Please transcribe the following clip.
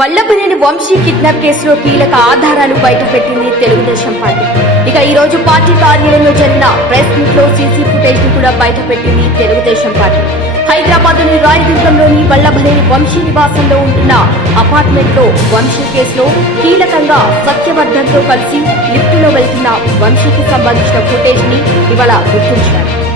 Vallabhaneni Vamsi kidnap కేసులో కీలక ఆధారాలు బయటపెట్టింది తెలుగుదేశం పార్టీ. ఇక ఈ రోజు పార్టీ కార్యాలయంలో జరిగిన ప్రెస్ మీట్ లో సీసీ ఫుటేజ్ ను కూడా బయటపెట్టింది తెలుగుదేశం పార్టీ. హైదరాబాద్లోని రాయదుర్గంలోని వల్లభనేని వంశీ నివాసంలో ఉంటున్న అపార్ట్మెంట్ లో వంశీ కేసులో కీలకంగా సత్యవర్ధన్ తో కలిసి లిఫ్ట్ లో వెళ్తున్న వంశీకి సంబంధించిన ఫుటేజ్ ని ఇవాళ గుర్తించారు.